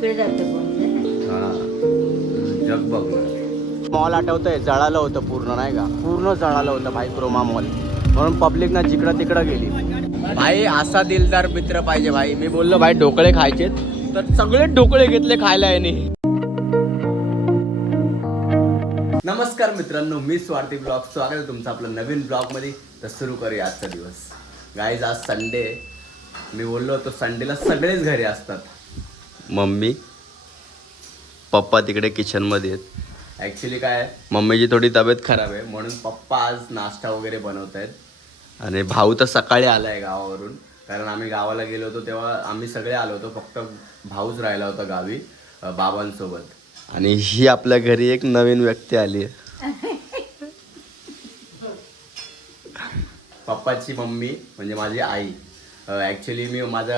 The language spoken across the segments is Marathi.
तिकडे जातं कोण हा जग बघणार. मॉल आठवतंय जळालं होतं पूर्ण नाही का, पूर्ण जळालं होतं भाई क्रोमा मॉल, म्हणून पब्लिक ना जिकडं तिकडं गेली. भाई असा दिलदार मित्र पाहिजे भाई. मी बोललो भाई ढोकळे खायचे तर सगळे ढोकळे घेतले खायला याने. नमस्कार मित्रांनो, मी स्वार्थी ब्लॉग, स्वागत आहे तुमचं आपलं नवीन ब्लॉगमध्ये. तर सुरू करूया आजचा दिवस. गाईज आज संडे, मी बोललो होतो संडेला सगळेच घरी असतात. मम्मी पप्पा तिकडे किचनमध्ये आहेत. ॲक्च्युली काय मम्मीची थोडी तब्येत खराब आहे म्हणून पप्पा आज नाश्ता वगैरे बनवत आहेत. आणि भाऊ तर सकाळी आला आहे गावावरून, कारण आम्ही गावाला गेलो होतो तेव्हा आम्ही सगळे आलो होतो, फक्त भाऊच राहिला होता गावी बाबांसोबत. आणि ही आपल्या घरी एक नवीन व्यक्ती आली आहे. पप्पाची मम्मी म्हणजे माझी आई. ॲक्च्युली मी माझा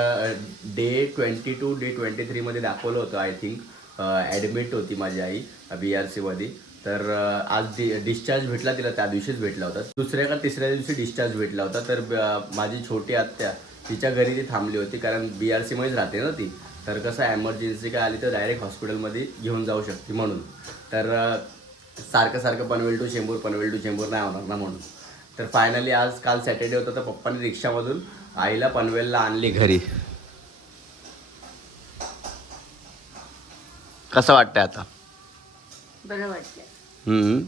डे 22 डे 23मध्ये दाखवलं होतं आय थिंक. ॲडमिट होती माझी आई BRCमध्ये. तर आज डिस्चार्ज भेटला तिला, त्या दिवशीच भेटला होता, दुसऱ्या का तिसऱ्या दिवशी डिस्चार्ज भेटला होता. तर माझी छोटी आत्या तिच्या घरी ती थांबली होती, कारण BRCमध्येच राहते ना ती. तर कसं एमर्जन्सी काय आली तर डायरेक्ट हॉस्पिटलमध्ये घेऊन जाऊ शकते म्हणून. तर सारखं पनवेल टू चेंबूर नाही होणार ना म्हणून. तर फायनली आज काल सॅटर्डे होता तर पप्पाने रिक्षामधून आईला पनवेलला आणली घरी. कसं वाटतंय आता? बरं वाटतं.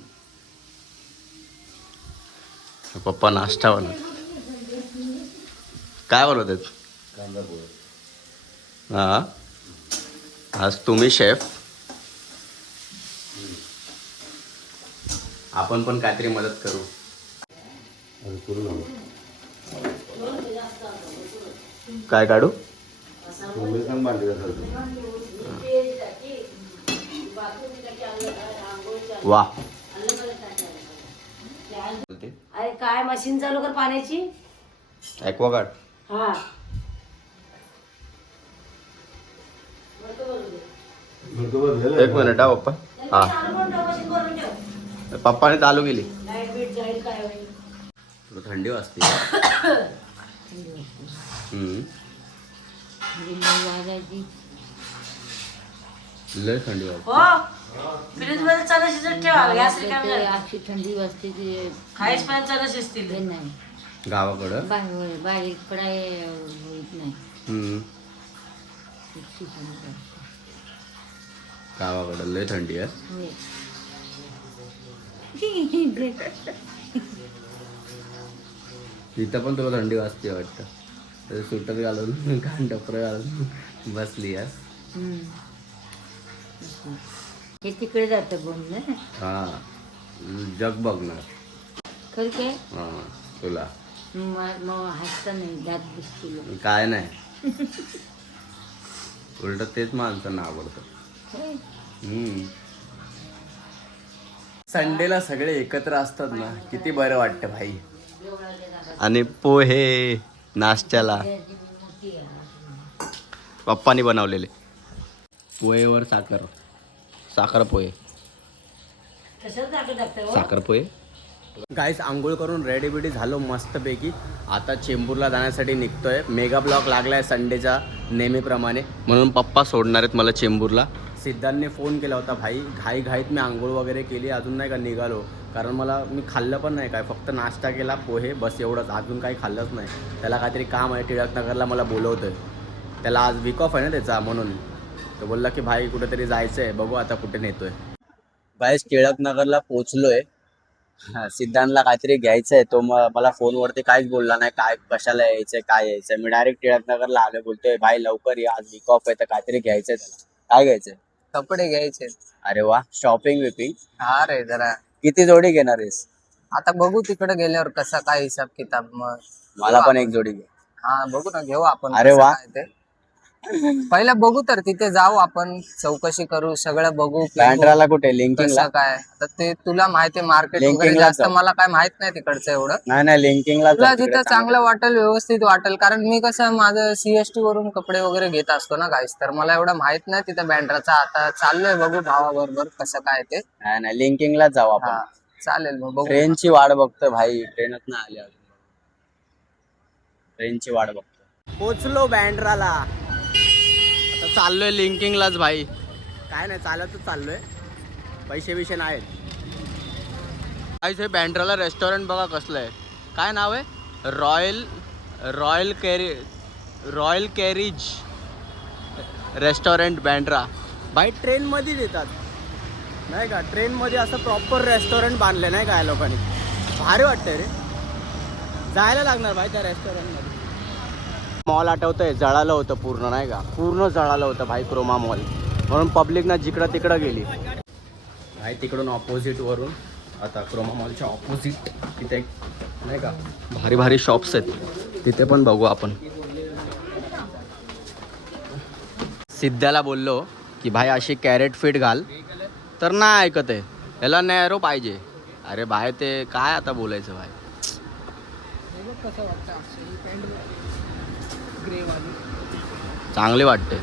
पप्पा नाश्ता बनवत. काय बनवतात? हा आज तुम्ही शेफ, आपण पण काहीतरी मदत करू. काय काढू? वा, अरे काय मशीन चालू कर पाण्याची. ॲक्वागार्ड. हा एक मिनिट हा पप्पा. हा पप्पाने चालू केली. लाईट बीट जाईल काय होईल. तुला थंडी वाजते. लय थंडी वाजते. फ्रीज मध्ये चालू शिजत ठेवा. गॅस रिकामी अशी थंडी वाजते ते खायच पण चालू शिजतील. नाही गावाकडं बाहेर पडाय होत नाही. इतकी थंडी वाजते. गावाकडं लय थंडी आहे. होय. तिथं पण तुला थंडी वाजते वाटतं. तर स्वेटर घालून कानटपरं घालून बसली आहेस. हे तिकडे जातं कोण हा जग बघणार. खरं काय हा तुला मग हसता नाही, दात दिसतील. काय नाही, उलट तेच माणसांना आवडतं. संडेला सगळे एकत्र असतात ना, किती बरं वाटतं भाई. आणि पोहे नाश्त्याला पप्पानी बनवलेले पोहेवर साखर पोहे. साखर पोहे. गाईस आंघोळ करून रेडी बिडी झालो मस्तपैकी. आता चेंबूरला जाण्यासाठी निघतोय. मेगा ब्लॉक लागलाय संडेचा नेहमीप्रमाणे, म्हणून पप्पा सोडणार आहेत मला चेंबूरला. सिद्धांतने फोन केला होता भाई. घाईत मी आंघोळ वगैरे केली, अजून नाही का निघालो, कारण मी खाल्लं पण नाही काय, फक्त नाश्ता केला पोहे बस एवढंच, अजून काही खाल्लंच नाही. त्याला काहीतरी काम आहे टिळकनगरला, मला बोलवतोय. त्याला आज वीक ऑफ आहे ना त्याचा, म्हणून तो बोलला की भाई कुठेतरी जायचं आहे, बघू आता कुठे नेतोय. भाई टिळकनगरला पोचलोय. सिद्धांतला काहीतरी घ्यायचं आहे, तो मला फोनवरती काहीच बोलला नाही, काय कशाला यायचंय काय यायचंय. मी डायरेक्ट टिळकनगरला आलो, बोलतोय भाई लवकर या, आज वीक ऑफ आहे तर काहीतरी घ्यायचंय त्याला. काय घ्यायचंय? कपडे घ्यायचे. अरे वा, शॉपिंग विपिंग. हा रे, जरा किती जोडी घेणार आहेस? आता बघू तिकडे गेल्यावर कसा काय हिसाब किताब. मग मला पण एक जोडी घे. हा बघू ना, घेऊ आपण. अरे कसं वा. काय ते पहिला बघू, तर तिथे जाऊ आपण, चौकशी करू, सगळं बघू. बँड्राला कुठे? लिंकिंगला? कसं काय आता ते तुला माहिती, मार्केट वगैरे लिंकिंगला जास्त जाऊ. मला काय माहित नाही तिकडचं एवढं. नाही लिंकिंगला तुला जाऊ, तिकडे जिथं चांगलं वाटेल, व्यवस्थित वाटेल, कारण मी कसं माझं CST वरून कपडे वगैरे घेत असतो ना गाईस, तर मला एवढं माहित नाही तिथं बँड्राचा. आता चाललोय बघू भावाबरोबर कसं काय ते. नाही लिंकिंगला जाऊ आपण. हा चालेल, मग बघू. ट्रेनची वाट बघतोय भाई, ट्रेनच नाही आली अजून. ट्रेनची वाट बघतोय. पोचलो बँड्राला. आता चाललोय लिंकिंगलाच भाई. काय नाही चालतच चाललोय. पैसे बिशे नाहीत. हे बँड्राला रेस्टॉरंट बघा कसलं आहे. काय नाव आहे? Royal Carriage restaurant Bandra. भाई ट्रेनमध्ये देतात नाही का. ट्रेनमध्ये असं प्रॉपर रेस्टॉरंट बांधलं नाही का या लोकांनी. भारी वाटतंय रे. जायला लागणार भाई त्या रेस्टॉरंटमध्ये. मॉल आठवतंय जळालं होतं पूर्ण नाही का. पूर्ण जळालं होतं भाई क्रोमा मॉल. म्हणून पब्लिक ना जिकडं तिकडं गेली भाई. तिकडून ऑपोजिटवरून आता क्रोमा मॉलच्या ऑपोजिट तिथे नाही का भारी भारी शॉप्स आहेत. तिथे पण बघू आपण. सिद्ध्याला बोललो की भाई अशी कॅरेट फिट घाल तर नाही ऐकत आहे. याला नॅरो पाहिजे. अरे भाई ते काय आता बोलायचं भाई. चांगली वाटते.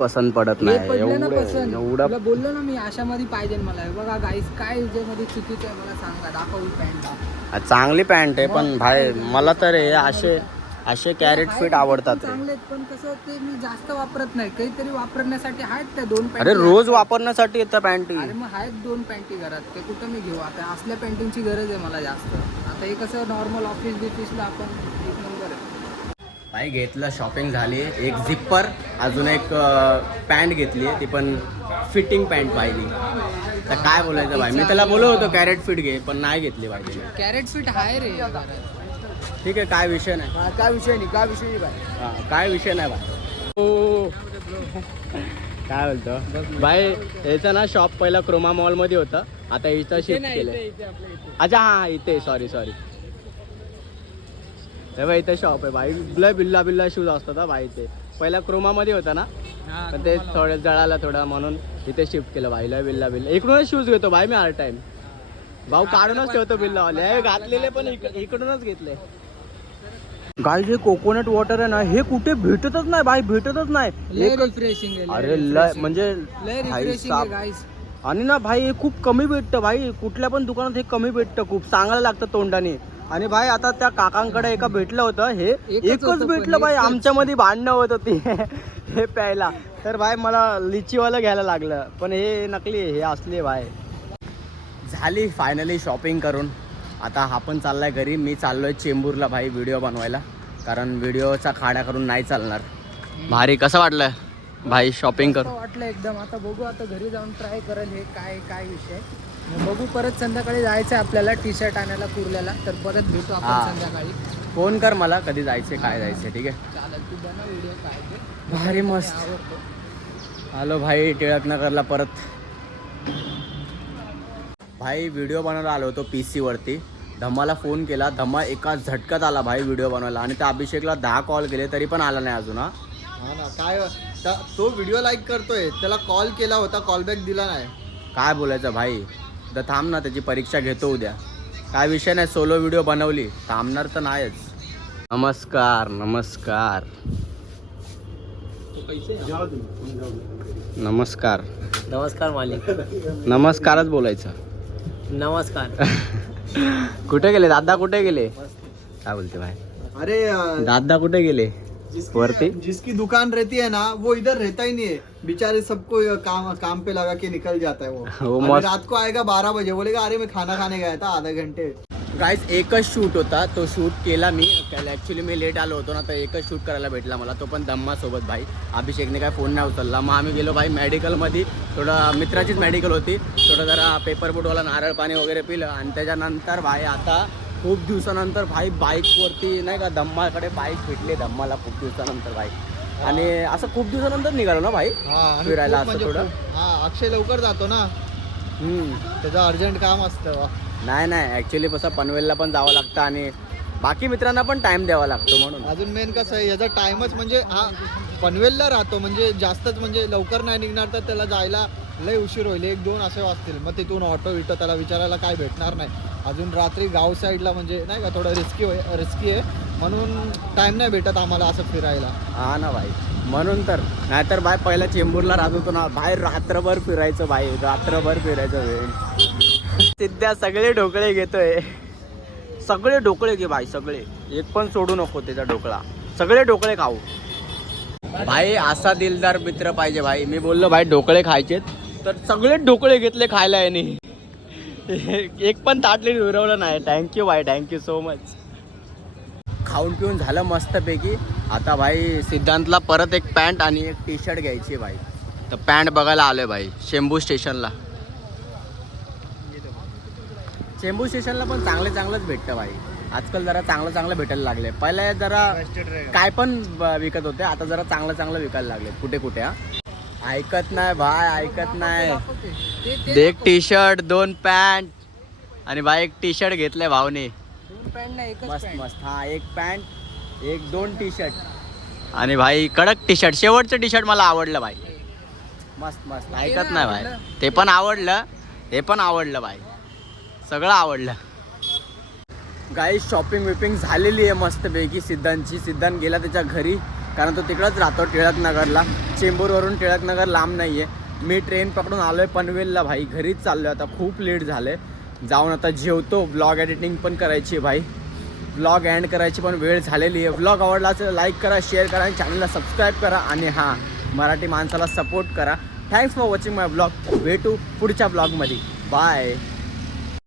पसंत पडत नाही एवढं. बोललो ना मी अशामध्ये पाहिजे मला. बघा गाईस काय याच्यामध्ये चुकीचं आहे मला सांगा. दाखवू पॅन्ट. चांगली पॅन्ट आहे पण भाई मला तर हे असे कॅरेट फिट आवडतात. चांगले पण कसं ते मी जास्त वापरत नाही. काहीतरी वापरण्यासाठी आहेत त्या 2 पॅन्ट. अरे रोज वापरण्यासाठी येतं पॅन्ट. अरे मग आहेत 2 पॅन्टी घरात. ते कुठं मी घेऊ आता. असल्या पॅन्टींची गरज आहे मला जास्त. आता हे कसं नॉर्मल ऑफिसला आपण एक नंबर आहे. भाई घेतलं. शॉपिंग झाली. एक झिप्पर अजून एक पॅन्ट घेतली आहे. ती पण फिटिंग पॅन्ट पाहिली. तर काय बोलायचं भाई. मी त्याला बोलत होतो कॅरेट फिट घे पण नाही घेतली पाहिजे. कॅरेट फिट आहे रे. ठीक आहे काय विषय नाही. काय विषय नाही भाई. काय विषय नाही भाई. हो काय बोलतो भाई. याचं ना शॉप पहिला क्रोमा मॉलमध्ये होतं. आता इथं शिफ्ट केलं. अच्छा हां इथे सॉरी तेव्हा इथे शॉप आहे भाई. बिल्ला शूज असतात हा भाई. ते पहिला क्रोमामध्ये होता ना पण ते थोडं जळालं थोडं म्हणून इथे शिफ्ट केलं भाई. बिल्ला इकडूनच शूज घेतो भाई मी हर टाइम. भाऊ काढूनच ठेवतो बिल्लावाले. घातलेले पण इकडूनच घेतले. गाईज हे कोकोनट वॉटर आहे ना हे कुठे भेटतच नाही भाई. भेटतच नाही. अरे म्हणजे आणि ना भाई हे खूप कमी भेटतं भाई. कुठल्या पण दुकानात हे कमी भेटतं. खूप चांगलं लागतं तोंडाने. आणि भाई आता त्या काकांकडे एका भेटलं होतं. हे एकच भेटलं भाई. आमच्यामध्ये भांडणं होत होती हे प्यायला. तर भाई मला लिचीवालं घ्यायला लागलं पण हे नकली हे असले भाई. झाली फायनली शॉपिंग करून. आता हा पण चाललाय घरी. मी चाललोय चेंबूरला भाई व्हिडिओ बनवायला. कारण व्हिडिओचा खाडा करून नाही चालणार. भारी कसं वाटलं भाई शॉपिंग करून? वाटलं एकदम. आता बघू आता घरी जाऊन ट्राय करेल हे काय विषय. बघू परत संध्याकाळी जायचं आपल्याला टी-शर्ट आणायला कुर्ल्याला. तर परत भेटू आपण संध्याकाळी. फोन कर मला कधी जायचे काय जायचे. ठीक आहे चालेल. तू बनव व्हिडिओ काय ते. भारी मस्त. हॅलो भाई टिळकनगरला परत भाई व्हिडिओ बनवायला आलो होतो PC वरती. धम्माला फोन केला. धम्मा एका झटक्यात आला भाई व्हिडिओ बनवायला. आणि त्या अभिषेकला 10 कॉल केले तरी पण आला नाही अजून. हा ना काय तो व्हिडिओ लाईक करतोय. त्याला कॉल केला होता कॉलबॅक दिला नाही. काय बोलायचं भाई. तर थांब ना त्याची परीक्षा घेतो उद्या. काय विषय नाही. सोलो व्हिडिओ बनवली थांबणार तर नाहीच. नमस्कार मालिक. नमस्कारच बोलायचं. नमस्कार. कुठे गेले दादा. कुठे गेले काय बोलते भाई. अरे दादा कुठे गेले वरती. जिसकी दुकान रहती है ना वो इधर रहता ही नहीं है. बेचारे सबको काम पे लगा के निकल जाता है वो. रात को आएगा 12 बजे. बोलेगा अरे मैं खाना खाने गया था आधा घंटे. गाईज एकच शूट होता. तो शूट केला मी. ॲक्च्युली मी लेट आलो होतो ना तर एकच शूट करायला भेटला मला. तो पण धम्मासोबत भाई. अभिषेकने काय फोन नाही उचलला. मग आम्ही गेलो भाई मेडिकलमध्ये. थोडं मित्राचीच मेडिकल होती. थोडं जरा पेपरबोटवाला नारळ पाणी वगैरे पिलं. आणि त्याच्यानंतर भाई आता खूप दिवसानंतर भाई बाईकवरती नाही का धम्माकडे बाईक भेटली धम्माला खूप दिवसानंतर भाई. आणि असं खूप दिवसानंतर निघालो ना भाई फिरायला असं थोडं. अक्षय लवकर जातो ना. त्याचं अर्जंट काम असतं. नाही ॲक्च्युली कसं पनवेलला पण जावं लागतं आणि बाकी मित्रांना पण टाइम द्यावा लागतो म्हणून. अजून मेन कसं आहे याचा टाइमच म्हणजे हा पनवेलला राहतो म्हणजे जास्तच म्हणजे लवकर नाही निघणार तर त्याला जायला लय उशीर होईल. 1-2 असे वाजतील. मग तिथून ऑटो विटो त्याला विचारायला काय भेटणार नाही. अजून रात्री गाव साईडला म्हणजे नाही का थोडं रिस्की आहे म्हणून टाइम नाही भेटत आम्हाला असं फिरायला. हा ना भाई. म्हणून तर नाहीतर भाई पहिला चेंबूरला राहत होतो ना बाहेर रात्रभर फिरायचं भाई. रात्रभर फिरायचं वेळ. सध्या सगळे ढोकळे घेतोय. सगळे ढोकळे घे भाई. सगळे एक पण सोडू नको त्याचा ढोकळा. सगळे ढोकळे खाऊ. भाई असा दिलदार मित्र पाहिजे भाई. मी बोललो भाई ढोकळे खायचेत तर सगळे ढोकळे घेतले खायला याने. एक पण ताटली उरवलं नाही. थँक्यू भाई, थँक्यू सो मच. खाऊन पिऊन झालं मस्तपैकी. आता भाई सिद्धांतला परत एक पॅन्ट आणि एक टी शर्ट घ्यायची भाई. तर पॅन्ट बघायला आलोय भाई शेंबू स्टेशनला. शेंबू स्टेशनला पण चांगलंच भेटतं भाई. आजकाल जरा चांगलं भेटायला लागले. पहिला जरा काय पण विकत होते, आता जरा चांगलं विकायला लागले कुठे कुठे. हा ऐकत नाही भाई, ऐकत नाही. एक टी शर्ट 2 पॅन्ट आणि भाई एक टी शर्ट घेतलंय भावने. मस्त. हा एक पॅन्ट 2 टी शर्ट आणि भाई कडक टी शर्ट. शेवटचं टी शर्ट मला आवडलं भाई. मस्त. ऐकत नाही भाई. ते पण आवडलं भाई. सगळं आवडलं. गाईस शॉपिंग विपिंग झालेली आहे मस्तपैकी सिद्धांतची. सिद्धांत गेला त्याच्या घरी, कारण तो तिकडंच राहतो टिळकनगरला. चेंबूरवरून टिळकनगर लांब नाही आहे. मी ट्रेन पकडून आलो आहे पनवेलला भाई. घरीच चाललो आहे आता. खूप लेट झालं आहे. जाऊन आता जेवतो. ब्लॉग एडिटिंग पण करायची आहे भाई. ब्लॉग एंड करायची पण वेळ झालेली आहे. ब्लॉग आवडला असेल लाईक करा, शेअर करा आणि चॅनलला सबस्क्राईब करा. आणि हां, मराठी माणसाला सपोर्ट करा. Thanks for watching my blog. भेटू पुढच्या ब्लॉगमध्ये. बाय.